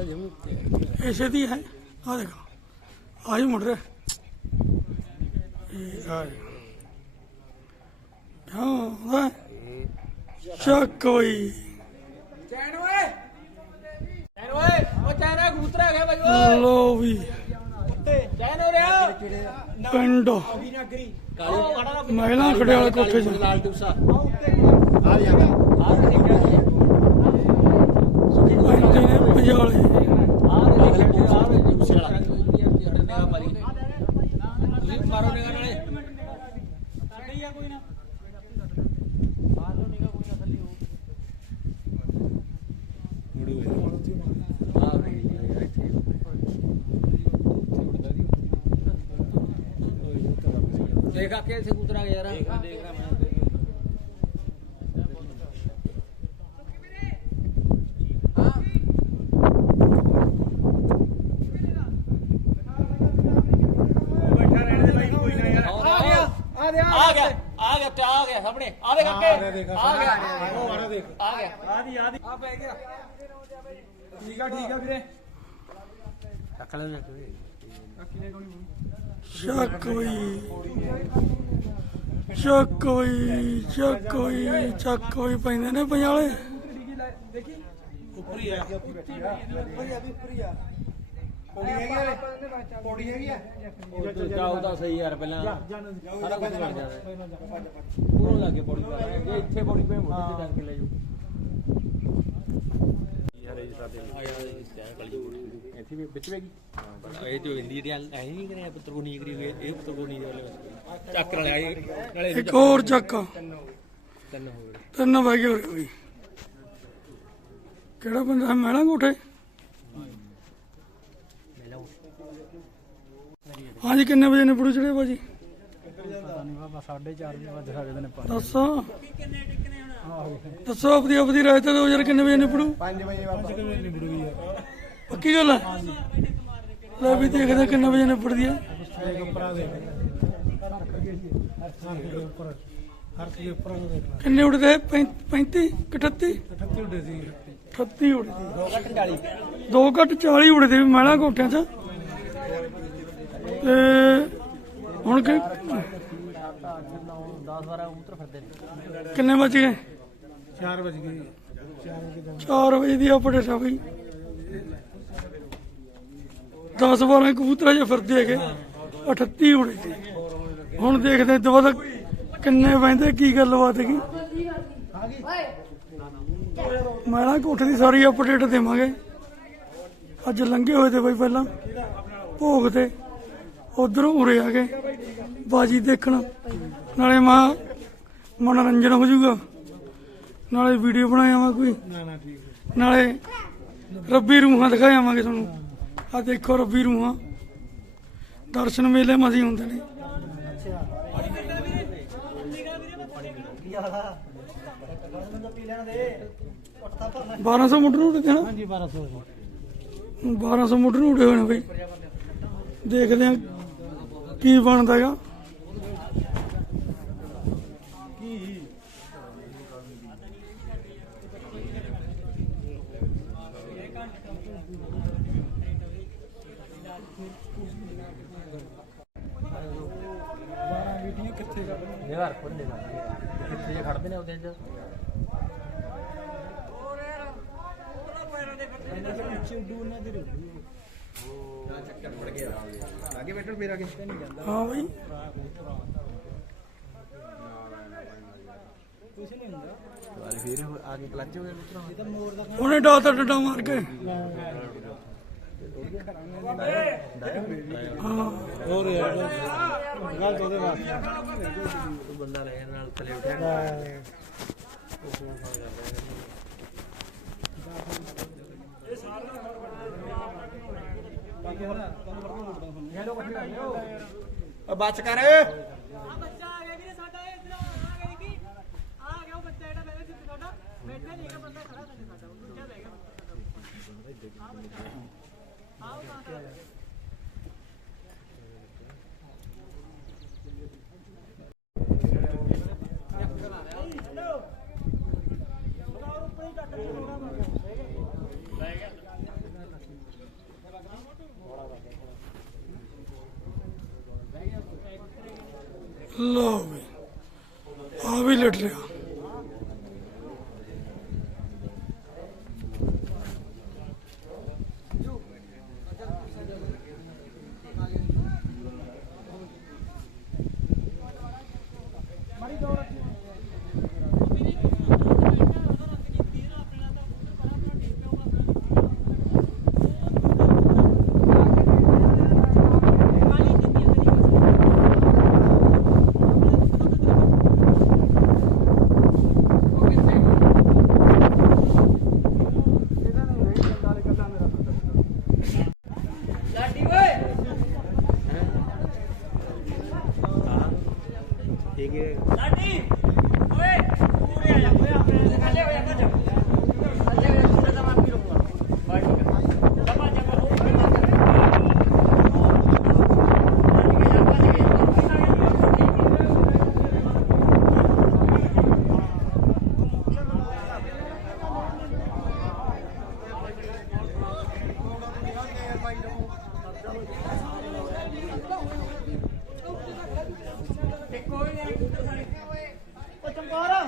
ਇਸੇ ਦੀ ਹੈ। ਆ ਦੇਖੋ। ਆਹੀ ਮੁੜ ਰਿਹਾ ਕੋਈ ਚੈਨ ਓਏ। ਚੈਨ ਓਏ। ਉਹ ਚੈਨ ਆ ਕਬੂਤਰ ਗਿਆ ਬਾਈ ਓਏ। ਲੋ ਵੀ। ਚੈਨ ਹੋ ਰਿਹਾ। ਪਿੰਡ। ਮਹਿਲਾ ਖੜਿਆਲ ਕੋਠੇ ਚ। ਲਾਲ ਟੂਸਾ ਆ ਉੱਤੇ ਆ ਰਿਹਾ ਨਿਗਾਹ ਨਾਲੇ ਦੇਖਾ ਕੇ ਸੇ ਕੂਤਰਾ ਗਿਆ ਯਾਰ ਦੇਖ ਦੇਖ ਰਹਾ ਮੈਂ ਆ ਗਿਆ ਆ ਗਿਆ ਆ ਗਿਆ ਆ ਗਿਆ ਤੇ ਆ ਸਾਹਮਣੇ ਆ ਆ ਗਿਆ। ਆ ਦੇਖ। ਆ ਗਿਆ। ਆ ਦੀ ਆ ਦੀ। ਆ ਪੈ ਗਿਆ। ਠੀਕ ਆ ਠੀਕ ਆ ਵੀਰੇ। ਟੱਕ ਲੈ ਜਾ ਚੱਕ ਕੋਈ ਚੱਕ ਕੋਈ ਚੱਕ ਕੋਈ ਚੱਕ ਕੋਈ ਪੈਂਦੇ ਨੇ ਪਜਾਲੇ ਜਾਓ ਤਾਂ ਸਹੀ ਯਾਰ ਪਹਿਲਾਂ ਸਾਰਾ ਕੁਝ ਬਣ ਜਾਂਦਾ ਪੂਰਾ ਲੱਗੇ ਪੌੜੀ ਪਾ ਜੇ ਇੱਥੇ ਪੌੜੀ ਪੇ ਮੋਟੇ ਤੇ ਡੰਗ ਕੇ ਲੈ ਜਾਓ ਇੱਥੇ ਵੀ ਵਿੱਚ ਵੇਗੀ ਇਹ ਜੋ ਹਿੰਦੀ ਦੀ ਐ ਨਹੀਂ ਕਰਿਆ ਪੁੱਤਰ ਕੋ ਨਹੀਂ ਕਰੀ ਹੋਈ ਇਹ ਪੁੱਤਰ ਕੋ ਨਹੀਂ ਵਾਲੇ ਚੱਕ ਨਾਲੇ ਆਏ ਨਾਲੇ ਇੱਕ ਹੋਰ ਚੱਕ। ਤਿੰਨ ਹੋ ਗਏ। ਤਿੰਨ ਵਜੇ ਹੋਏ ਹੋਈ ਕਿਹੜਾ ਬੰਦਾ ਮਹਿਲਾ ਕੋਠੇ? ਹਾਂਜੀ ਕਿੰਨੇ ਵਜੇ ਨੇ ਪੁੜੂ ਚੜੇ ਬਾਜੀ ਦੱਸੋ? ਦੱਸੋ ਆਪਦੀ ਆਪਦੀ ਰਾਏ ਤੇ ਦਿਓ ਯਾਰ ਕਿੰਨੇ ਵਜੇ ਨਿਪੜੂ 5 ਵਜੇ ਪੱਕੀ ਗੱਲ ਹੈ ਲੈ ਵੀ ਦੇਖਦੇ ਕਿੰਨੇ ਵਜੇ ਨਿਪੜਦੀ ਆ। ਕਿੰਨੇ ਉੜਦੇ 35 ਕਿ 38 38 ਉੜਦੀ 2 ਘੱਟ 40 ਉੜਦੇ ਮਹਿਲਾ ਕੋਠਿਆਂ 'ਚ। ਤੇ ਹੁਣ ਕਿ 10 12 ਉਤਰ ਫਿਰਦੇ ਨੇ ਕਿੰਨੇ ਵਜ ਗਏ? 4 ਵਜ ਗਏ। 4 ਵਜੇ ਦੀ ਅਪਡੇਟ ਆ ਬਈ। 10 12 ਕਬੂਤਰਾਂ ਜੇ ਫਿਰਦੇ ਹੈਗੇ 38 ਉੜੇ ਸੀ। ਹੁਣ ਦੇਖਦੇ ਦੁਬਾਰਾ ਕਿੰਨੇ ਬੈਂਦੇ ਕੀ ਗੱਲਬਾਤ ਹੈਗੀ। ਮੈਣਾ ਕੋਠੇ ਦੀ ਸਾਰੀ ਅਪਡੇਟ ਦੇਵਾਂਗੇ। ਅੱਜ ਲੰਘੇ ਹੋਏ ਤੇ ਬਈ ਪਹਿਲਾਂ ਭੋਗ ਤੇ। ਉਧਰੋਂ ਉਰੇ ਆ ਗਏ ਬਾਜੀ ਦੇਖਣ। ਨਾਲੇ ਮਾਂ ਮਨੋਰੰਜਨ ਹੋ ਜਾਊਗਾ। ਨਾਲੇ ਵੀਡੀਓ ਬਣਾਇਆ ਕੋਈ। ਨਾ ਨਾ ਠੀਕ ਨਾਲੇ ਰੱਬੀ ਰੂਹਾਂ ਦਿਖਾਵਾਂਗੇ ਤੁਹਾਨੂੰ। ਆ ਦੇਖੋ ਰੱਬੀ ਰੂਹਾਂ। ਦਰਸ਼ਨ ਮੇਲੇ ਮਸੀ ਹੁੰਦੇ ਨੇ। ਬਾਰਾਂ ਸੌ ਮੁੱਢ ਨੂੰ ਉੜੇ ਦੇਣਾ ਹਾਂਜੀ 1200 1200 ਮੁੱਢ ਨੂੰ ਉੱਡੇ ਹੋਏ ਨੇ ਬਈ। ਦੇਖਦੇ ਆ ਕੀ ਬਣਦਾ ਹੈਗਾ ਇਹ ਵਾਰ ਖੁੱਲੇ ਨਾ ਕਿੱਥੇ ਜੇ ਖੜਦੇ ਨੇ ਉਹਦੇ ਚ ਹਾਂ ਬਈ। ਵਾਲੇ ਫੇਰ ਆ ਕੇ ਕਲੱਚ ਹੋ ਗਿਆ ਉਹਨੇ ਡਾਟਾ ਡਾਟਾ ਮਾਰ ਕੇ। ਹਾਂ ਹੋਰ ਯਾਰ। ਗੱਲ ਤੋਂ ਦੇ ਬਾਅਦ ਬੰਦਾ ਲੈ ਨਾਲ ਥੱਲੇ ਉਠਿਆ ਆ ਬੱਚਾ ਆ ਗਿਆ ਵੀਰੇ ਸਾਡਾ ਇਹ ਇੱਧਰ ਆ ਗਿਆ ਕਿ ਆ ਗਿਆ ਉਹ ਬੱਚਾ ਜਿਹੜਾ ਬੈਠਾ ਸੀ ਸਾਡਾ ਬੈਠਾ ਨਹੀਂ ਹੈਗਾ ਬੰਦਾ ਖੜਾ ਸੀ ਸਾਡਾ ਉਹ ਦੂਜਾ ਲੈ ਗਿਆ ਆ ਬੱਚਾ ਆ ਉਹ ਤਾਂ ਖੜਾ ਲਓ ਵੀ। ਆ ਵੀ ਲਟ ਰਿਹਾ ਲਾਡੀ ਓਏ ਠੀਕ ਹੈ ਲਾਡੀ ਓਏ ਪੂਰੇ ਆ ਜਾ ਓਏ ਆਪਣੇ ਥੱਲੇ ਹੋ ਜਾ ਕੱਜ ਥੱਲੇ ਹੋ ਜਾ ਥੋੜਾ ਜਿਹਾ ਮਾਰ ਕੇ ਰੁਕੂਗਾ ਬਾਈ ਠੀਕ ਹੈ ਜਮਾ ਜਮਾ ਉਹ ਵੀ ਮਾਰ ਕੇ ਉਹ ਚੰਪਾਰਾ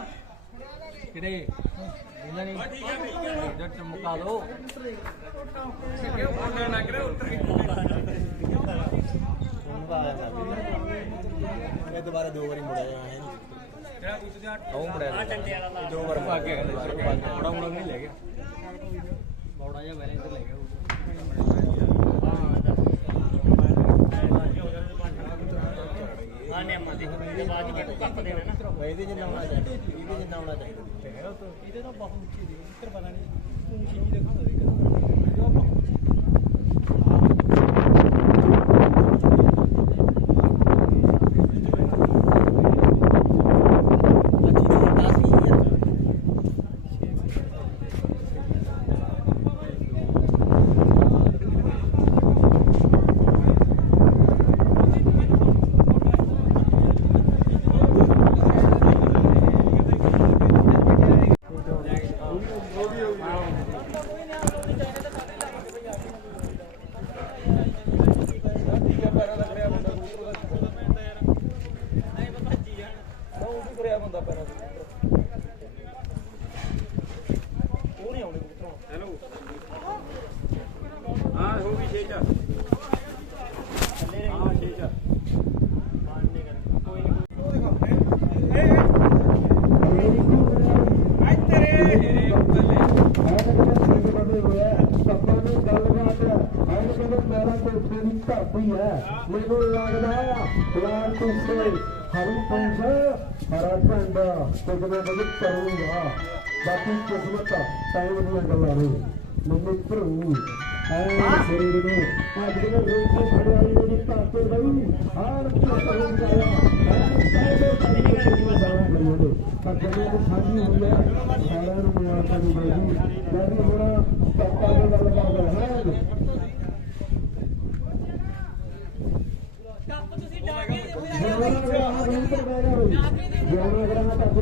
ਕਿਹੜੇ ਇਹਨਾਂ ਨੇ ਜੱਟ ਚਮਕਾ ਲੋ ਇਹ ਦੁਬਾਰਾ ਦੋ ਵਾਰੀ ਮੁੜਿਆ ਜਾਣਾ ਹੈ ਉਹ ਮੁੜਿਆ ਆ ਡੰਡੇ ਵਾਲਾ ਲਾ ਦੋ ਵਾਰ ਪਾ ਕੇ ਬੜਾ ਮੁੜਾ ਨਹੀਂ ਲੈ ਗਿਆ ਬੌੜਾ ਜਿਹਾ ਪਹਿਲੇ ਇੱਧਰ ਲੈ ਗਿਆ ਹਾਂ ਨੇ ਅੰਮਾ ਦੇ ਤੇ ਬਾਅਦ ਵਿੱਚ ਤੂੰ ਕੱਪ ਦੇਣਾ ਨਾ ਇਹਦੇ ਜਿੰਨਾ ਹੋਣਾ ਚਾਹੀਦਾ ਇਹਦੇ ਜਿੰਨਾ ਹੋਣਾ ਚਾਹੀਦਾ ਇਹਦੇ ਤਾਂ ਬਹੁਤ ਉੱਚੀ ਦੀ ਇੱਧਰ ਪਤਾ ਨਹੀਂ ਤੂੰ ਕੀ ਦਿਖਾਉਂਦਾ ਦੇ ਹਾਂ ਹੋ ਗਈ ਛੇ ਚ ਹਾਂ ਛੇ ਚ ਮੈਨੂੰ ਲੱਗਦਾ ਪਲਾਨ ਤੋਂ ਹਰੀ ਪੰਜ ਹਰਾ ਝੰਡਾ ਤੇ ਜਦੋਂ ਬਜਟ ਬਾਕੀ ਕਿਸਮਤ ਟਾਈਮ ਦੀਆਂ ਗੱਲਾਂ ਨੇ ਮੈਨੂੰ ਭਰੂ ਐ ਸਰੀਰ ਨੂੰ ਅੱਜ ਦੇ ਰੋਜ਼ ਤੇ ਖੜੇ ਆਈ ਮੇਰੀ ਕਾਤੇ ਬਈ ਆਣ ਕੇ ਕਰੂੰਗਾ ਐ ਸਾਰੇ ਸਾਡੇ ਕਿੰਨੀ ਸਾਲਾਂ ਬਣੇ ਪਰ ਜਦੋਂ ਇਹ ਸਾਂਝੀ ਹੋਈ ਹੈ ਸਾਰਿਆਂ ਨੂੰ ਮੁਆਫਾ ਨਹੀਂ ਮਿਲਦੀ ਮੈਂ ਵੀ ਹੁਣ ਪਾਪਾ ਨਾਲ ਗੱਲ ਕਰਦਾ ਹਾਂ ਕੱਪ ਤੁਸੀਂ ਡਾ ਕੇ ਦੇ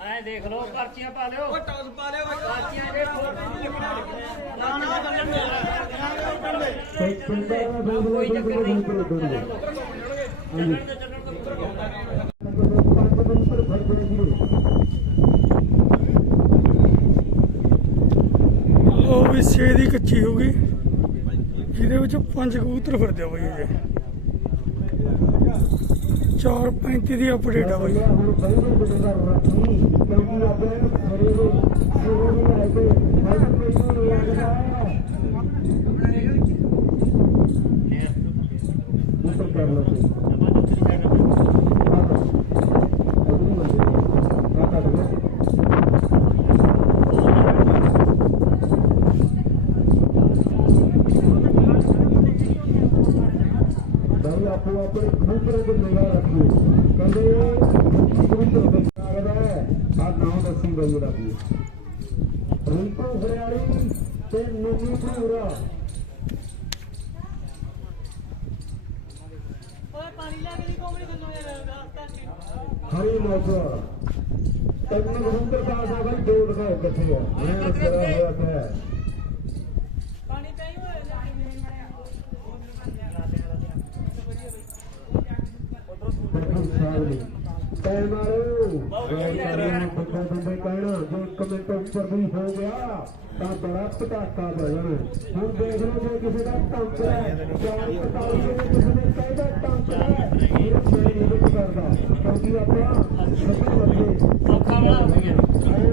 ਐ ਦੇਖ ਲਓ ਪਰਚੀਆਂ ਪਾ ਲਿਓ ਉਹ ਟੌਸ ਪਾ ਲਿਓ ਪਰਚੀਆਂ ਦੇ ਨਾ ਨਾ ਚੱਲਣ ਦੇ ਕੋਈ ਚੱਕਰ ਨਹੀਂ ਚੱਲਣ ਦੇ ਚੱਲਣ ਦੇ ਉਹ ਵੀ ਛੇ ਦੀ ਕੱਚੀ ਹੋ ਗਈ ਜਿਹਦੇ ਵਿੱਚ ਪੰਜ ਕਬੂਤਰ ਫਿਰਦੇ ਆ ਬਈ 435 ਦੀ ਅਪਡੇਟ ਆ ਬਈ। ਭਾਈ ਆਪੋ ਆਪਣੇ ਕਬੂਤਰਾਂ ਤੇ ਨਿਗਾਹ ਰੱਖਿਓ ਕਹਿੰਦੇ ਮੁੱਖੀ ਕਬੂਤਰ ਤੇ ਲੱਗਦਾ ਹੈ ਆ ਨਾਮ ਦੱਸੀ ਬਈ ਰੱਖੀ ਰਿੰਕੂ ਫਰਿਆਲੀ ਤੇ ਨੂਨੀ ਪੂਰਾ ਪਾਣੀ ਲੈ ਕੇ ਦੀ ਕੋਮੜੀ ਥੱਲੋਂ ਯਾਰ ਰਸਤਾ ਸੀ ਹਰੀ ਮੌਸਮ ਤੈਨੂੰ ਗੁਰਿੰਦਰ ਦਾਸ ਆ ਬਈ ਦੋ ਦਿਖਾਓ ਕਿੱਥੇ ਆ ਮੈਂ ਤੇਰਾ ਹੋਇਆ ਪਿਆ ਪਾਣੀ ਪਈ ਹੋਇਆ ਦੇਖੋ ਸਾਹਿਬ ਨੇ ਟਾਈਮ ਮਾਰੋ ਬੱਚਾ ਬੰਦੇ ਕਹਿਣਾ ਜੇ ਇੱਕ ਮਿੰਟ ਉੱਪਰ ਵੀ ਹੋ ਗਿਆ ਤਾਂ ਬੜਾ ਪਟਾਕਾ ਬਜਣਾ ਹੁਣ ਦੇਖ ਲਓ ਜੇ ਕਿਸੇ ਦਾ ਟੰਕ ਹੈ ਚਾਰ ਪਟਾਕੇ ਦੇ ਕਿਸੇ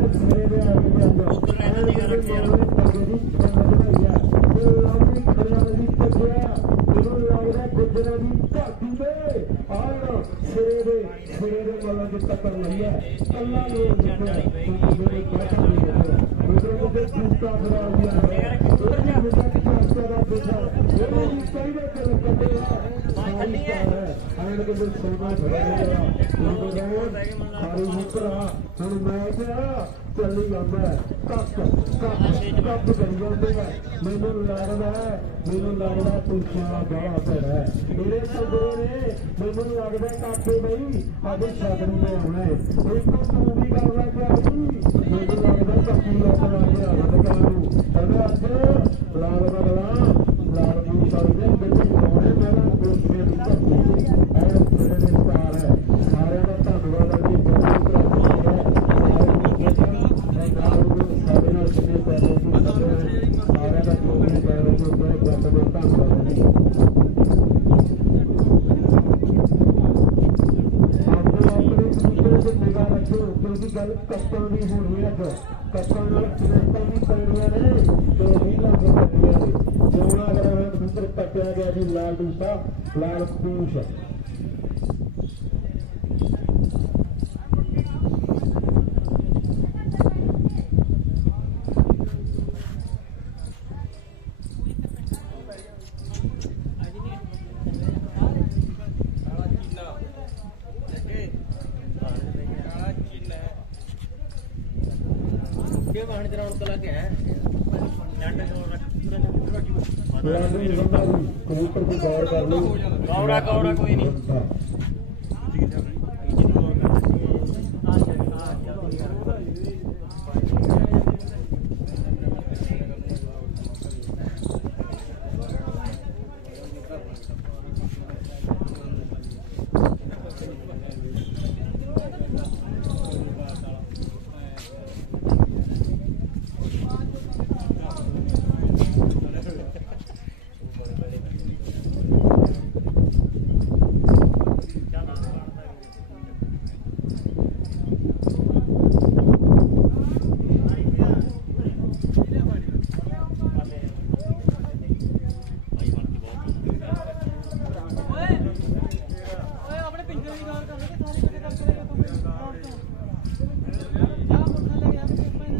ਨੇ ਕਹਿੰਦਾ ਟੰਕ ਦਾ ਚੱਲੀ ਜਾਂਦਾ ਕੱਪ ਕੱਪ ਕਰੀ ਜਾਂਦੇ ਆ ਮੈਨੂੰ ਲੱਗਦਾ ਮੈਨੂੰ ਲੱਗਦਾ ਪੁੱਛਾ ਗਾਹ ਪੈਣਾ ਮੇਰੇ ਸੰਦੋ ਨੇ ਮੈਨੂੰ ਲੱਗਦਾ ਕਾਕੇ ਬਈ ਅੱਜ ਸ਼ਗਨ ਤੇ ਆਉਣਾ ਹੈ ਇਹ ਤੂੰ ਵੀ ਕਰ ਲੈ ਮੈਨੂੰ ਲੱਗਦਾ ਕੱਪੀ ਲੋਕ ਲਾ ਕੇ ਆਉਣਾ ਨੂੰ ਕਹਿੰਦਾ ਅੱਜ ਲਾਲ ਬਗਲਾ ਲਾਲ ਨੂੰ ਸਾਰੇ ਦੇ ਬਿੱਲੀ ਹੋਣੇ ਮੇਰਾ ਦੋਸਤ ਦੇ ਧਰਤੀ ਐ ਮੇਰੇ ਦੇ ਸਟਾਰ ਹੈ ਸਾਰਿਆਂ ਦਾ ਧੰਨਵਾਦ ਹੈ ਜੀ ਬਹੁਤ ਬਹੁਤ ਮੈਂ ਨਾਲ ਸਾਡੇ ਨਾਲ ਕਿੰਨੇ ਪੈਸੇ ਦੀ ਸਾਰਿਆਂ ਦਾ ਜੋ ਵੀ ਕਹਿ ਰਹੇ ਹੋ ਬਹੁਤ ਬਹੁਤ ਬਹੁਤ ਧੰਨਵਾਦ ਹੈ ਜੀ ਆਪੋ ਆਪਣੇ ਦੂਸਰੇ ਤੇ ਨਿਗਾਹ ਰੱਖੋ ਕਿਉਂਕਿ ਗੱਲ ਕੱਪਾਂ ਦੀ ਹੋਣੀ ਹੈ ਅੱਜ ਕੱਪਾਂ ਨਾਲ ਕਿਰਤਾਂ ਵੀ ਪੈਣੀਆਂ ਨੇ ਤੇ ਰੀਲਾਂ ਵੀ ਪੈਣੀਆਂ ਨੇ ਜੋਣਾ ਅਗਰ ਮੈਂ ਦੂਸਰੇ ਕੱਟਿਆ ਗਿਆ ਜੀ ਲਾਲ ਦੂਸਾ ਲਾਲ ਪੂਛ ਕਿ ਵਾਹਣ ਜਰਾ ਉੜ ਲੱਗ ਗਿਆ? ਜੰਡ ਜੋਰ ਰੱਖ ਲਾਲ ਦੀ ਬੰਦਾ ਜੀ ਗੌਰ ਕਰ ਲਓ। ਕੌੜਾ ਕੌੜਾ ਕੋਈ ਨਹੀਂ ਓਏ ਓਏ ਆਪਣੇ ਪਿੰਜਰੇ ਦੀ ਗੌਰ ਕਰ ਲੈ ਕਿ ਸਾਰੇ ਕਿਤੇ ਕਰਕੇ ਲੈ ਤੂੰ ਜਾ ਮੁੱਠਾ ਲੈ ਗਿਆ ਤੇ ਮੈਂ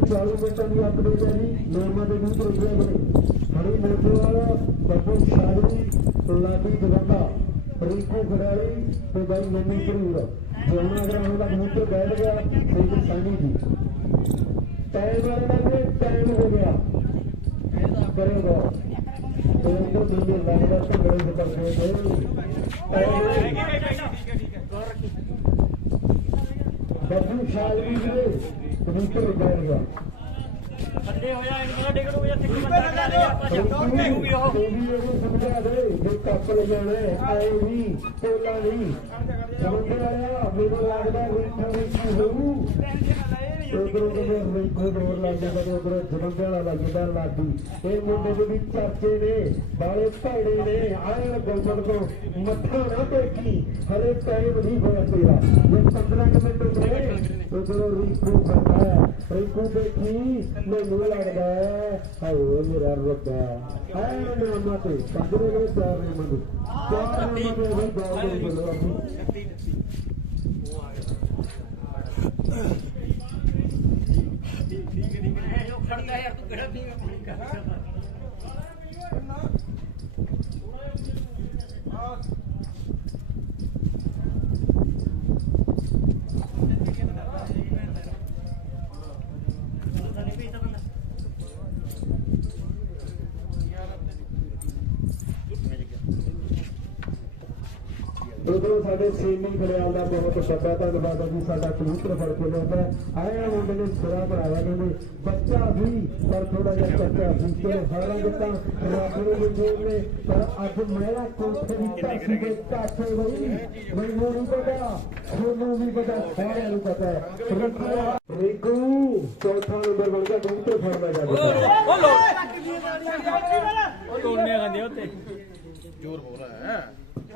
ਚਾਰ ਵੱਜ ਕੇ 40 ਮਿੰਟਾਂ ਦੀ ਅਪਡੇਟ ਹੈ ਜੀ ਨਿਯਮਾਂ ਦੇ ਵਿੱਚ ਰੁਕਿਆ ਬਣੇ ਹਰੀ ਮੋਟਰ ਵਾਲਾ ਬੱਬੂ ਸ਼ਾਦਰੀ ਲਾਡੀ ਦਵੰਦਾ ਰਿੰਕੂ ਖੜਾਲੀ ਤੇ ਬਾਈ ਮੰਨੀ ਕਰੂਰ ਜੋਨਾ ਅਗਰ ਉਹਨਾਂ ਦਾ ਕਬੂਤਰ ਬੈਠ ਗਿਆ ਤੇ ਸਾਨੀ ਜੀ ਟਾਈਮ ਵਾਲਾ ਦਾ ਟਾਈਮ ਹੋ ਗਿਆ। ਕਰੇਗਾ ਤੇ ਉਹ ਬੰਦੇ ਲੱਗਦਾ ਝਗੜੇ ਦੇ ਕਰਦੇ ਨੇ। ਬੱਬੂ ਸ਼ਾਦਰੀ ਜੀ ਕਬੂਤਰ ਬੈਠ ਗਿਆ। ਬੰਦੇ ਹੋਇਆ ਇਹਨਾਂ ਡੇਗੜ ਹੋਇਆ ਤੇ ਬੰਦਾ ਖੜਾ ਲਿਆ ਆਪਾਂ ਚੱਕੋਗੇ ਹੋਊਗੀ ਉਹ। ਵੀ ਇਹਨੂੰ ਸਮਝਾ ਦੇ ਜੇ ਕੱਪ ਲੈ ਜਾਣਾ ਆਏ ਵੀ ਤੋਲਾ ਨਹੀਂ। ਸਮਝੇ ਵਾਲਿਆ ਮੈਨੂੰ ਲੱਗਦਾ ਵੇਖਾਂ ਵੇਖੀ ਹੋਊ। ਉਧਰ ਉਧਰ ਵੇਖੋ ਦੌਰ ਲੱਗ ਜਾਂਦਾ ਤੇ ਉਧਰ ਜਲੰਧਰ ਵਾਲਾ ਲੱਗ ਲਾਡੀ ਇਹ ਮੁੰਡੇ ਦੇ ਵੀ ਚਰਚੇ ਨੇ ਬਾਲੇ ਭੈੜੇ ਨੇ ਆਏ ਗੋਲਮਨ ਤੋਂ ਮੱਥਾ ਨਾ ਟੇਕੀ ਹਲੇ ਟਾਈਮ ਨਹੀਂ ਹੋਇਆ ਤੇਰਾ ਜੇ 15 ਮਿੰਟ ਉਧਰੇ ਉਧਰ ਰੀਕੂ ਕਰਦਾ ਰੀਕੂ ਦੇਖੀ ਮੈਨੂੰ ਲੱਗਦਾ ਹੈ ਹਾਏ ਮੇਰਾ ਰੱਬਾ ਆਏ ਨਾਮਾ ਤੇ ਪੰਜਰੇ ਦੇ ਚਾਰ ਨੇ ਮੰਨ ਚਾਰ ਨਾਮਾ ਤੇ ਵੀ ਦੋ ਬੋਲੋ ਆਪੀ ਖੜਦਾ ਯਾਰ ਤੂੰ ਕਿਹੜਾ ਨਹੀਂ ਆਪਣੀ ਕਰ ਸਾਡੇ ਸੇਮੀ ਖੜਿਆਲ ਦਾ ਬਹੁਤ ਵੱਡਾ ਧੰਨਵਾਦ ਹੈ ਜੀ ਸਾਡਾ ਕਬੂਤਰ ਫੜ ਕੇ ਲਿਆਉਂਦਾ ਆਇਆ ਮੁੰਡੇ ਨੇ ਸਿਰਾ ਕਰਾਇਆ ਕਹਿੰਦੇ ਬੱਚਾ ਵੀ ਪਰ ਥੋੜਾ ਜਿਹਾ ਕੱਚਾ ਸੀ ਚਲੋ ਹਾਰਾਂਗੇ ਤਾਂ ਰੱਬ ਨੂੰ ਮਨਜ਼ੂਰ ਨੇ। ਪਰ ਅੱਜ ਮੇਰਾ ਕੋਠੇ ਦੀ ਧਰਤੀ ਦੇ ਕਾਠੇ ਹੋਈ ਮੈਨੂੰ ਨਹੀਂ ਪਤਾ ਤੁਹਾਨੂੰ ਵੀ ਪਤਾ ਸਾਰਿਆਂ ਨੂੰ ਪਤਾ ਹੈ। ਰਿੰਕੂ ਰਿੰਕੂ ਚੌਥਾ ਨੰਬਰ ਬਣ ਗਿਆ ਕਬੂਤਰ ਫੜਦਾ ਜਾ ਬੋਲੋ ਉਹ ਤੋੜਨੇ ਖਾਂਦੇ ਉੱਤੇ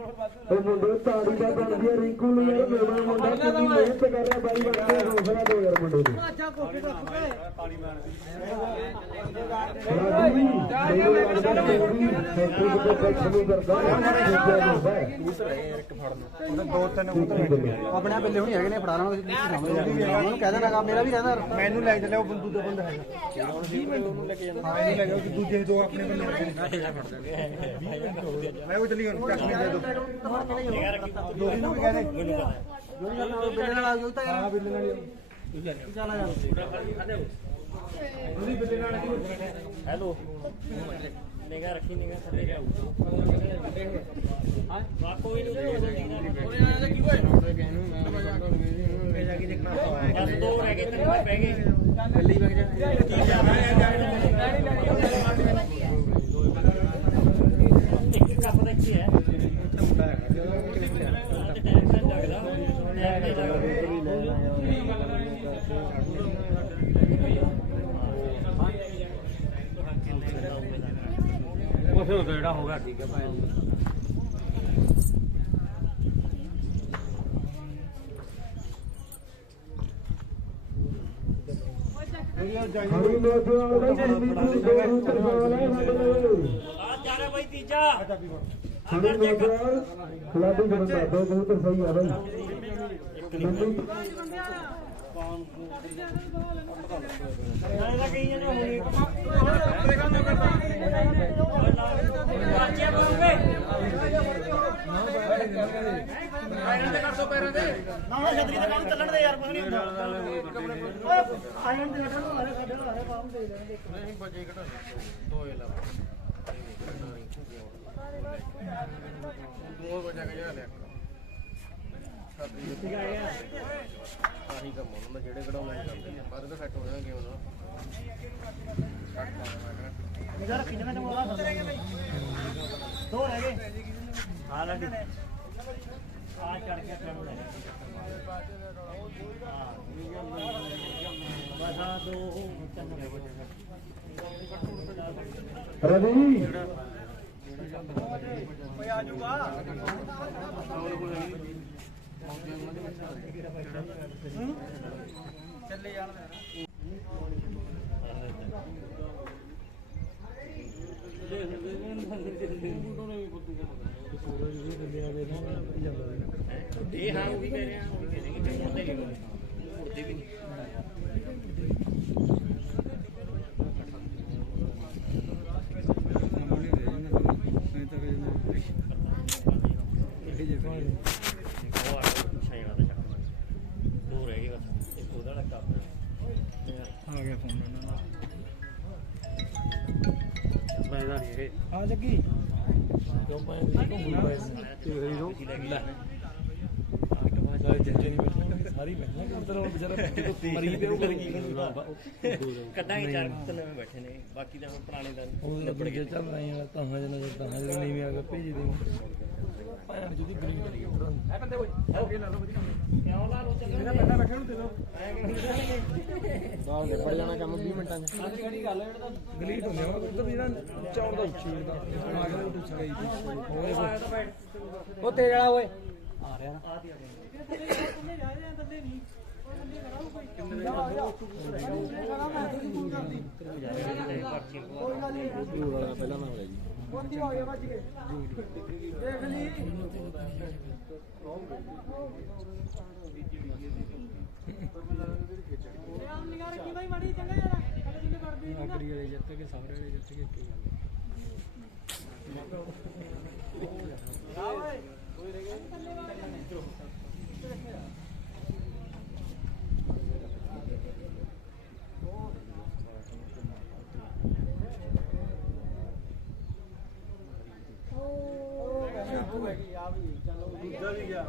ਉਹ ਮੁੰਡੇ ਤਾੜੀ ਦਾ ਬਣ ਗਿਆ ਰਿੰਕੂ ਨੂੰ ਯਾਰ ਮੇਰਾ ਮੁੰਡਾ ਕਿੰਨੀ ਮਿਹਨਤ ਕਰ ਰਿਹਾ ਬਾਈ ਬਣ ਕੇ ਹੌਸਲਾ ਦਿਓ ਯਾਰ ਮੁੰਡੇ ਨੂੰ ਅੱਛਾ ਕੋਕੇ ਦਾ। ਖੁੱਲੇ ਰਾਜੀ ਮੈਨੂੰ ਲੱਗਦਾ ਕੋਈ ਸੈਕਟਰੀ ਦੇ ਪੈਸੇ ਨਹੀਂ ਕਰਦਾ। ਦੋ ਤਿੰਨ ਆਪਣੇ ਬਿੱਲੇ ਹੁਣੀ ਹੈਗੇ ਨੇ ਫੜਾ ਲੈਣਾ ਤੁਸੀਂ ਉਹਨਾਂ ਨੂੰ ਕਹਿ ਦੇਣਾ ਮੇਰਾ ਵੀ ਰਹਿੰਦਾ ਮੈਨੂੰ ਲੈ ਚੱਲਿਆ ਉਹ ਬੰਦੂ ਦਾ ਬੰਦਾ ਹੈਗਾ। ਉਹਨੂੰ ਲੈ ਕੇ ਜਾਣਾ ਹਾਂ ਇਹਨੂੰ ਲੈ ਜਾਓ ਕਿ ਦੂਜੇ ਦੋ ਆਪਣੇ ਨੇ। ਮੈਂ ਉਹ ਚੱਲੀ ਹੁਣ ਚੱਕ ਦੇ ਦੋ। ਦੋ ਨੂੰ ਕਹਿ ਦੇ ਬਿੱਲੇ ਨਾਲ ਆ ਜਾਓ ਤਾਂ ਯਾਰ ਬਿੱਲੇ ਨਾਲ ਚੱਲ ਆ ਜਾ ਹੈਲੋ ਨਿਗਾ ਰੱਖੀ ਨਿਗਾ ਥੱਲੇ ਜਾਊ ਹਾਂ ਵਾ ਕੋਈ ਨਹੀਂ ਉਹਨੇ ਆਇਆ ਕੀ ਹੋਏ ਬਸ ਦੋ ਰਹਿ ਗਏ ਤਿੰਨ ਬਹਿ ਗਏ। ਬਿੱਲੀ ਵਗ ਜਾ ਇੱਕ ਕੱਪ ਦਾ ਕੀ ਹੈ ਉਹ ਫਿਰ ਜਿਹੜਾ ਹੋਗਾ ਠੀਕ ਹੈ ਭਾਈ। ਹਰੀ ਨੌਜਵਾਨ ਦਾ ਜਿੰਨੀ ਦੂਰ ਦੋ। ਸਾਡੇ ਨਾਲ। ਆ ਜਾ ਰਿਹਾ ਬਾਈ ਤੀਜਾ। ਹਰੀ ਨੌਜਵਾਨ ਖਿਲਾੜੀ ਬੰਦਾ ਦੋ ਕਬੂਤਰ ਸਹੀ ਆ ਬਾਈ। ਮੰਨੀ ਇਹਦਾ ਕਹੀ ਜਾਂਦੇ ਹੋਣੀ ਬਾਚੇ ਬੋਲਵੇ ਇਹਨਾਂ ਦੇ ਕਰ ਦੋ ਪੈਰਾਂ ਦੇ ਨਾ ਛਤਰੀ ਤੇ ਕੰਮ ਚੱਲਣ ਦੇ ਯਾਰ ਕੁਝ ਨਹੀਂ ਦੇ ਦੇ ਬਜੇ ਘਟਾ ਦੋ ਲਾ ਦੋ ਵਜੇ ਕੇ ਜਾ ਲਿਆ ਆਹੀ ਕੰਮ ਹੁੰਦਾ ਜਿਹੜੇ ਕਢਾਉਣੇ ਕਰਦੇ ਨੇ ਬਾਅਦ ਵਿੱਚ ਸੈੱਟ ਹੋ ਜਾਣਗੇ ਉਹਨਾਂ ਨਿਗਾਹ ਰੱਖੀ ਜਣਾ ਜਮਾ ਦੋ ਰਹਿ ਗਏ ਹਾਂ ਲੰਡੀ ਆ ਚੜ ਕੇ ਕੰਮ ਲੈ ਬਸ ਆ ਦੋ ਤਿੰਨ ਰਵੀ। ਓਏ ਆ ਜਾਊਗਾ ਚੱਲੇ ਜਾਣ ਇਹ ਹਾਂ ਉਹ ਵੀ ਕੱਢਾਂਗੇ ਚਾਰ ਕੁੱਤੇ ਨਵੇਂ ਬੈਠੇ ਨੇ ਬਾਕੀ ਤਾਂ ਹੁਣ ਪੁਰਾਣੇ ਦਾ ਉਹ ਲੱਭੜ ਕੇ ਚੱਲ ਰਹੀ ਆ ਤਾਂ ਹਾਂ ਜਨਾ ਤਾਂ ਹਾਂ ਜਨਾ ਨਹੀਂ ਆ ਗਿਆ ਭੇਜ ਦੇ ਪਾਇਆ ਜੁਦੀ ਗਰੀਨ ਕਰੀ ਐ ਬੰਦੇ ਓਏ ਕਿਉਂ ਲਾ ਲੋ ਚੱਲ ਪਹਿਲਾਂ ਬੈਠੇ ਨੂੰ ਦੇ ਦੋ ਬਾਹਰ ਨਿਕਲ ਜਾਣਾ ਕੰਮ 20 ਮਿੰਟਾਂ ਚ। ਗਲੀਟ ਹੁੰਦੇ ਹੋ ਉਧਰ ਜਿਹੜਾ ਚੌੜ ਦਾ ਉੱਚੀ ਦਾ ਆ ਗਿਆ ਉਹ ਦੂਸਰਾ ਗਈ ਹੋਏ ਉਹ ਤੇਰੇ ਵਾਲਾ ਓਏ। ਆ ਰਿਹਾ ਜਾ ਰਹੇ ਆ ਥੱਲੇ ਪਹਿਲਾਂ ਮੈਂ ਹੋਇਆ ਜੀ ਮੋਤੀ ਹੋ ਗਿਆ ਵੱਜ ਕੇ ਦੇਖ ਲਈ ਇਹ ਨਿਗਾਹ ਰੱਖੀ ਬਾਈ ਮਾੜੀ ਚੰਗਾ ਯਾਰ ਕੱਲ ਜਿੰਨੇ ਕਰਦੇ ਨਾ ਆਖਰੀ ਵਾਲੇ ਜਿੱਤ ਕੇ ਸਾਰੇ ਵਾਲੇ ਜਿੱਤ ਕੇ ਕੀ ਗੱਲ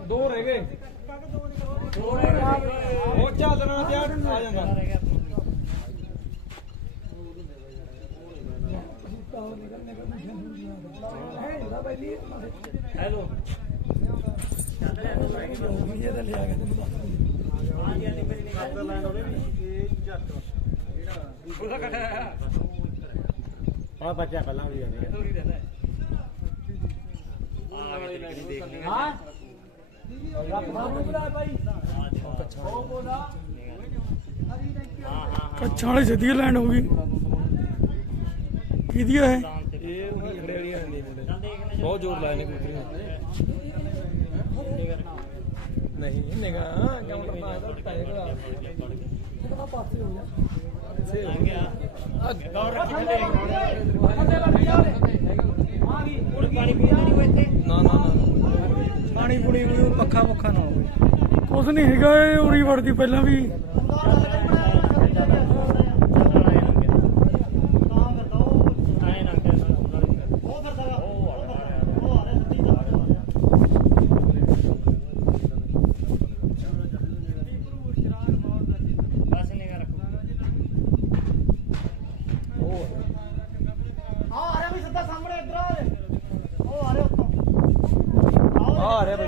ਦੋ ਰਹਿ ਗਏ। ਉਹ ਚਾਦਰ ਤੇ ਆ ਜਾਂਦਾ। ਹੈਲੋ। ਚੱਲ ਲੈ ਤੂੰ ਰਹਿ ਗਈ ਲਿਆ ਕੇ ਤੈਨੂੰ ਆ ਗਿਆ ਨਹੀਂ ਮੇਰੀ ਨਹੀਂ ਖਾਤਰ ਲੈਣ ਉਹਦੇ ਵੀ ਇਹ ਜੱਟ ਜਿਹੜਾ ਉਹਦਾ ਕੱਟਿਆ ਆ ਬੱਚਾ ਪਹਿਲਾਂ ਵੀ ਆ ਗਿਆ ਕੱਛਾਂ ਵਾਲੀ ਸਿੱਧੀ ਲੈਂਡ ਹੋ ਗਈ। ਕਿਹਦੀ ਇਹ? ਖੜੇ ਮੁੰਡੇ ਬਹੁਤ ਜ਼ੋਰ ਲਾਇਆ ਨੇ ਕੁੜੀ ਨਹੀਂ ਨਿਗਾ ਕਿਉਂ ਕਰਦਾ ਇਹਦਾ ਟਾਇਰ ਦਾ ਪਾਸੇ ਹੋ ਜਾ ਗੌਰ ਰੱਖੀ ਤੇ ਆ। ਗਈ ਹੁਣ ਪਾਣੀ ਪੀਣਾ ਨਹੀਂ ਹੋਏ ਇੱਥੇ। ਨਾ ਨਾ ਨਾ। ਪਾਣੀ ਪੁਣੀ ਕੋਈ ਪੱਖਾ ਪੁੱਖਾ ਨਾ ਹੋਵੇ। ਕੁਛ ਨਹੀਂ ਹੈਗਾ ਇਹ ਉਰੀ ਵੜਦੀ ਪਹਿਲਾਂ ਵੀ ਆ ਰਿਹਾ ਵੀ ਸਿੱਧਾ ਸਾਹਮਣੇ ਇੱਧਰ ਆ ਰਿਹਾ ਉਹ ਆ ਰਿਹਾ ਉੱਤੋਂ ਆ ਆ ਰਿਹਾ ਬਈ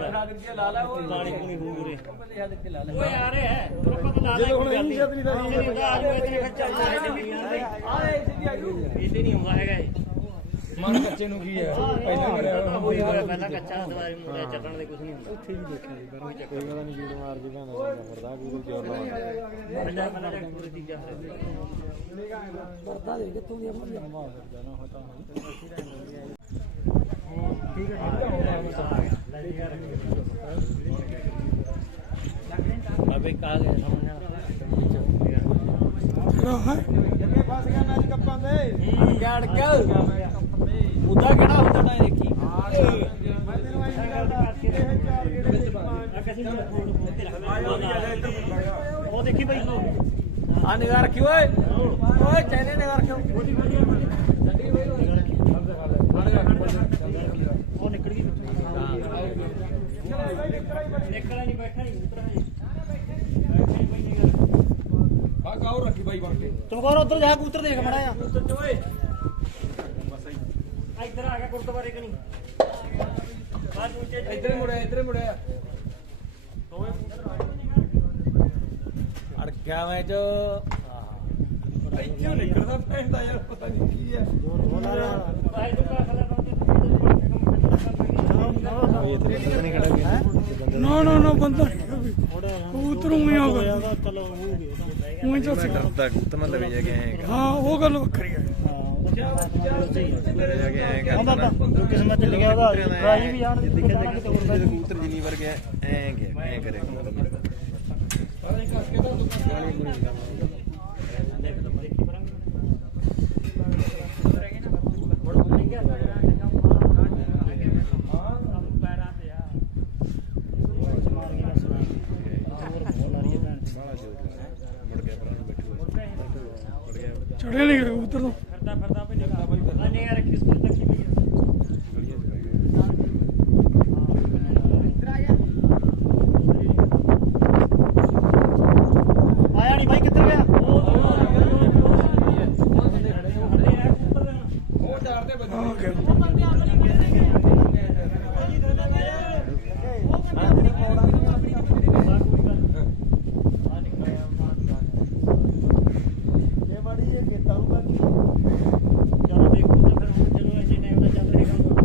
ਪਾਣੀ ਪੂਣੀ ਹੋ ਰੇ ਓਏ ਆ ਰਿਹਾ ਹੈ ਜਦੋਂ ਹੁਣ ਇੰਨੀ ਜਦ। ਨਹੀਂ ਦਾ ਆ ਜਾਓ ਇਤਨੇ ਖਰਚਾ ਆ ਰਿਹਾ ਸਿੱਧੀ ਆ ਜੂ ਇਹਦੇ ਨਹੀਂ ਆਉਂਦਾ ਹੈਗਾ ਇਹ। ਮਨ ਕੱਚੇ ਨੂੰ ਕੀ ਹੈ? ਪਹਿਲਾਂ ਕਰਿਆ ਉਹੀ ਹੋਇਆ। ਪਹਿਲਾਂ ਕੱਚਾ ਦੁਬਾਰੇ ਮੁੰਡੇ ਚੱਲਣ ਦੇ ਕੁਝ ਨਹੀਂ ਹੁੰਦਾ। ਉੱਥੇ ਵੀ ਦੇਖਿਆ ਸੀ ਪਰ ਕੋਈ ਪਤਾ ਨਹੀਂ ਜੀੜ ਮਾਰ ਕੇ ਭਾਂਦਾ ਫਰਦਾ ਕੋਈ ਜੋਰ ਲਾ ਪਹਿਲਾਂ ਪਹਿਲਾਂ ਜਾ ਪੂਰੀ ਚੀਜ਼ਾਂ ਅਬੇ ਕਾ ਗਿਆ ਸਾਹਮਣੇ ਜਿਹੜਾ ਹੈ ਅੱਗੇ ਫਸ ਗਿਆ ਮੈਚ ਕੱਪਾਂ ਦੇ ਗੜ ਗਿਆ ਉਹਦਾ ਕਿਹੜਾ ਹੁੰਦਾ ਨਾ ਦੇਖੀ ਮੈਂ ਤੈਨੂੰ ਐਂ ਕਰਦਾ ਇਹ ਚਾਰ ਗੇੜੇ ਉਹ ਦੇਖੀ ਬਈ ਆ ਨਿਗਾਹ ਰੱਖੀ ਓਏ ਓਏ ਚੈਨੇ ਨਿਗਾਹ ਰੱਖਿਓ। ਨਿਕਲ ਨਹੀਂ ਬੈਠਾ ਨਹੀਂ ਉਤਰਾ ਆ ਕਾਉ ਰੱਖੀ ਬਾਈ ਬਣ ਕੇ ਚਮਕੌਰ ਉੱਧਰ ਜਾ ਕਬੂਤਰ ਦੇਖ ਮੜਾ ਆ ਉਤਰ ਓਏ ਇੱਧਰ ਆ ਗਿਆ ਗੁਰਦੁਆਰੇ ਕਣੀ ਬਾਹਰ ਪੁੱਛੇ ਇੱਧਰ ਮੁੜਿਆ ਇੱਧਰ ਮੁੜਿਆ। ਅੜ ਗਿਆ ਮੈਂ ਚ ਇੱਥੇ ਨਿਕਲਦਾ ਪੈਂਦਾ ਯਾਰ ਪਤਾ ਨਹੀਂ ਕੀ ਹੈ। ਭਾਈ ਤੂੰ ਕਾ ਖਲਾ ਨਾ ਨਾ ਨਾ ਬੰਦਾ ਨਹੀਂ। ਕਬੂਤਰ ਉਵੇਂ ਹੋਗਾ ਉਵੇਂ ਚੱਲ ਡਰਦਾ ਕਬੂਤਰ ਮੈਂ ਲਵੇ ਜਾ ਕੇ ਆਏਗਾ ਹਾਂ ਉਹ ਗੱਲ ਵੱਖਰੀ ਹੈ ਹਾਂ ਕਿਸਮਤ ਚ ਲਿਖਿਆ ਉਹਦਾ ਟਰਾਈ ਵੀ ਆਣ ਦੇਖਿਆ ਜਾ ਕਬੂਤਰ ਜਿੰਨੀ ਵਰ ਗਿਆ ਐਂ ਗਿਆ ਐਂ ਕਰੇ ਮੁੜ ਗਿਆ ਭਰਾ ਨੂੰ ਬੈਠੂ ਮੁੜ ਗਿਆ ਚੜੇ ਨਹੀਂ ਗਏ ਕਬੂਤਰ ਤੋਂ ਫਿਰਦਾ ਫਿਰਦਾ ਭਈ ਨਿਗਾਹ ਨਹੀਂ ਯਾਰ ਕਿਸ ਕੋਲ ਤੱਕੀ ਪਈ ਆਇਆ ਨਹੀਂ ਬਾਈ ਕਿੱਧਰ ਗਿਆ? ਉਹ ਚਾਰ ਤੇ ਬੱਜੀ ਆ ਗਿਆ ਇਹ ਮਾੜੀ ਇਹ ਕੀਤਾ ਹੋਊਗਾ ਕੀ ਚਲੋ ਦੇਖੋ ਤਾਂ ਫਿਰ ਹੁਣ ਚਲੋ ਇੰਨੇ ਟਾਈਮ ਦਾ ਚੱਲ ਰਿਹਾ ਕੰਮ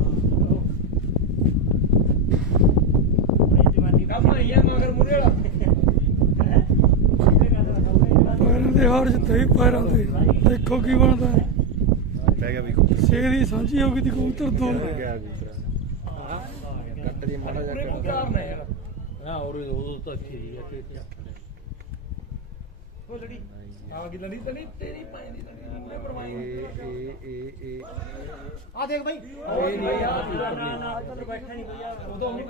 ਆਪਣੀ ਜਵਾਨੀ ਕੰਮ ਆਈ ਆ ਮਗਰ ਮੁਰੇ ਵਾਲਾ ਪੈਰਾਂ ਦੇ ਹਾਰ ਜਿੱਤੇ ਹੀ ਪੈਰਾਂ ਤੇ ਦੇਖੋ ਕੀ ਬਣਦਾ ਹੈ। ਪੈ ਗਿਆ ਵੀ ਕਬੂਤਰ। ਦੀ ਸਾਂਝੀ ਹੋ ਗਈ ਦੀ ਕਬੂਤਰ ਦੋ। ਗਿਆ ਕਬੂਤਰ। ਕੱਟ ਦੀ ਮਾੜਾ ਜਾ ਪੂਰੇ ਮੁਕਾਰ ਨੇ ਯਾਰ ਹਾਂ ਉਹ ਉਹ ਤਾਂ ਠੀਕ ਹੈ ਤੇ ਆ ਗਈ ਲੜੀ ਤਣੀ ਤੇਰੀ ਭਾਈ ਦੀ ਲੜੀ ਮੈਂ ਬਣਵਾਈ ਇਹ ਇਹ ਇਹ ਇਹ ਆ ਦੇਖ ਬਾਈ। ਇਹ ਨਹੀਂ ਆ ਬੈਠਾ ਨਹੀਂ ਬਈ ਯਾਰ। ਉਦੋਂ ਨਹੀਂ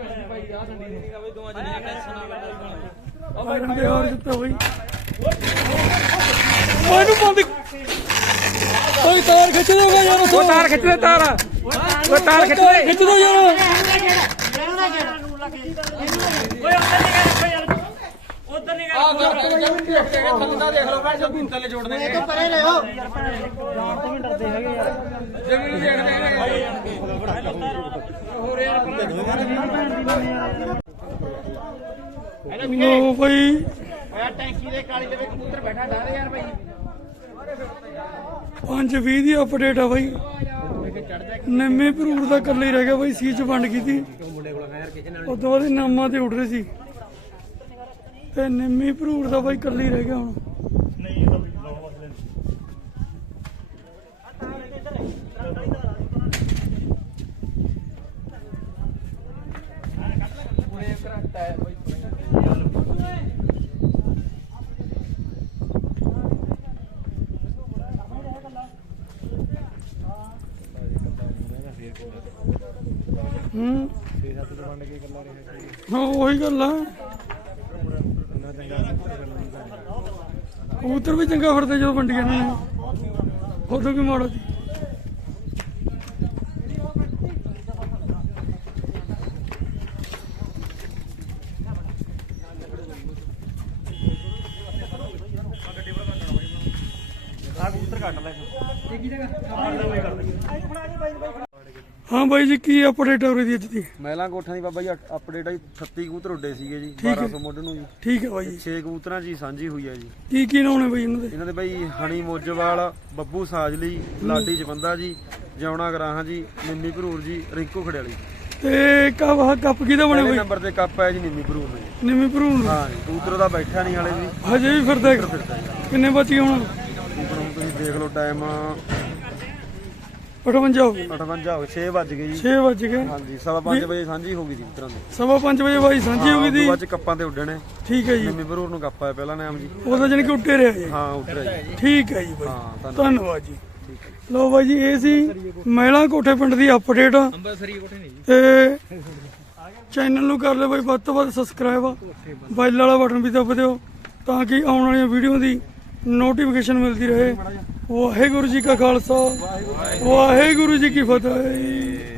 ਆ ਡੰਡੀ ਨੂੰ। ਬਈ ਦੋਵਾਂ ਜਣੀਆਂ ਟੈਨਸ਼ਨ ਨਾ ਆਇਰਨ ਦੇ ਹਾਰ ਜਿੱਤਾ ਬਈ। ਮੈਨੂੰ ਬੰਦ ਓਏ ਤਾਰ ਖਿੱਚ ਦੋਗਾ ਯਾਰ ਉਹ ਤਾਰ ਖਿੱਚ ਦੇ ਤਾਰ। ਓਏ ਤਾਰ ਖਿੱਚ ਦੇ ਖਿੱਚ ਦੋ ਯਾਰ। ਆ ਕਰਕੇ ਜਮੀਨ ਦੇਖ ਕੇ ਥੱਲੇ ਦਾ ਦੇਖ ਲਓ ਭਾਈ ਜਮੀਨ ਥੱਲੇ ਜੋੜਨੇ ਨੇ। ਪਰੇ ਲੈ ਹੋ ਜਮੀਨ ਦੇਖਦੇ ਨੇ ਹੋਰ ਯਾਰ ਲੋ ਬਈ। ਓਏ ਟੈਂਕੀ ਦੇ ਕਾਲੀ ਦੇ ਵਿੱਚ ਕਬੂਤਰ ਬੈਠਾ ਡਰ ਯਾਰ ਭਾਈ 520 ਦੀ ਅਪਡੇਟ ਆ ਬਾਈ। ਨਵੇਂ ਭਰੂਰ ਦਾ ਕੱਲੇ ਰਹਿ ਗਿਆ ਬਾਈ, ਸੀ ਚ ਵੰਡ ਗਈ ਉਸ ਤੋਂ ਬਾਅਦ ਇਹ ਤੇ ਉੱਡ ਰਹੇ ਸੀ। ਤੇ ਨਿੰਮੀ ਭਰੂਰ ਦਾ ਬਾਈ ਕੱਲੇ ਰਹਿ ਗਿਆ ਹੁਣ ਹੂੰ ਹਾਂ ਉਹੀ ਗੱਲ ਆ। ਕਬੂਤਰ ਵੀ ਚੰਗਾ ਫੜਦੇ ਜਦੋਂ ਵੰਡੀਆਂ ਨੇ। ਉਦੋਂ ਵੀ ਮਾੜਾ ਸੀ। ਜੀ ਕੀ ਅਪਡੇਟ ਹੋ ਰਹੀ ਦੀ ਅੱਜ ਦੀ? ਮਹਿਲਾ ਕੋਠਾਂ ਦੀ ਬਾਬਾ ਜੀ ਅਪਡੇਟ ਆਈ 38 ਕਬੂਤਰ ਉੱਡੇ ਸੀਗੇ ਜੀ ਠੀਕ ਹੈ। 1200 ਮੁੱਢ ਨੂੰ ਜੀ। ਠੀਕ ਹੈ ਬਾਈ ਜੀ। 6 ਕਬੂਤਰਾਂ 'ਚ ਹੀ ਸਾਂਝੀ ਹੋਈ ਹੈ ਜੀ। ਕੀ ਕੀ ਨਾਮ ਨੇ ਬਾਈ ਇਹਨਾਂ ਦੇ? ਇਹਨਾਂ ਦੇ ਬਾਈ ਹਣੀ ਮੋਜਵਾਲ ਬੱਬੂ ਸਾਜਲੀ ਲਾਡੀ ਜਵੰਦਾ ਜੀ ਜਿਉਣਾ ਗਰਾਹਾਂ ਜੀ ਨਿੰਮੀ ਭਰੂਰ ਜੀ ਰਿੰਕੂ ਖੜਿਆਲੀ। ਤੇ ਕੱਪ ਕੱਪ ਕਿਹਦਾ ਬਣਿਆ ਪਹਿਲੇ ਬਾਈ? ਨੰਬਰ ਤੇ ਕੱਪ ਹੈ ਜੀ ਨਿੰਮੀ ਭਰੂਰ ਨੇ ਜੀ। ਨਿੰਮੀ ਭਰੂਣ ਦਾ ਹਾਂ ਜੀ ਕਬੂਤਰ ਦਾ ਬੈਠਾ ਨਹੀਂ ਹਾਲੇ ਜੀ। ਹਜੇ ਵੀ ਫਿਰਦਾ ਜੀ। ਕਿੰਨੇ ਬੱਚੇ ਹੁਣ ਕਬੂਤਰ ਹੁਣ ਤੁਸੀਂ ਦੇਖ ਲਓ ਟਾਈਮ 58 ਹੋ ਗਏ। 58 ਹੋ ਗਏ 6 ਵੱਜ ਗਏ ਜੀ। 6 ਵੱਜ ਗਏ। ਹਾਂਜੀ ਸਵਾ 5 ਵਜੇ ਸਾਂਝੀ ਹੋ ਗਈ ਜੀ ਕਬੂਤਰਾਂ ਦੀ। ਸਵਾ 5 ਵਜੇ ਬਾਈ ਸਾਂਝੀ ਹੋ ਗਈ ਉਦੋਂ ਦੀ। ਬਾਅਦ ਚ ਕੱਪਾਂ ਤੇ ਉੱਡਣੇ। ਠੀਕ ਹੈ ਜੀ। ਨਿੰਮੀ ਭਰੂਰ ਨੂੰ ਕੱਪ ਆਇਆ ਪਹਿਲਾ ਨਾਮ ਜੀ। ਉਹਦਾ ਜਾਨੀ ਕਿ ਉੱਟੇ ਰਿਹਾ ਜੀ। ਹਾਂ ਉੱਡਿਆ ਜੀ। ਠੀਕ ਹੈ ਜੀ ਬਾਈ। ਹਾਂ ਧੰਨਵਾਦ। ਧੰਨਵਾਦ ਜੀ। ਲਓ ਬਾਈ ਜੀ ਇਹ ਸੀ ਮਹਿਲਾ ਕੋਠੇ ਪਿੰਡ ਦੀ ਅਪਡੇਟ ਅੰਬਰਸਰੀ ਕੋਠੇ ਨਹੀਂ ਤੇ ਚੈਨਲ ਨੂੰ ਕਰ ਲਿਓ ਬਾਈ ਵੱਧ ਤੋਂ ਵੱਧ ਸਬਸਕ੍ਰਾਈਬ ਬੈਲ ਵਾਲਾ ਬਟਨ ਵੀ ਦਬ ਦਿਓ ਤਾਂ ਕਿ ਆਉਣ ਵਾਲੀਆਂ ਵੀਡੀਓ ਦੀ ਨੋਟੀਫਿਕੇਸ਼ਨ ਮਿਲਦੀ ਰਹੇ। ਵਾਹਿਗੁਰੂ ਜੀ ਕਾ ਖਾਲਸਾ। ਵਾਹਿਗੁਰੂ ਜੀ ਕੀ ਫਤਿਹ।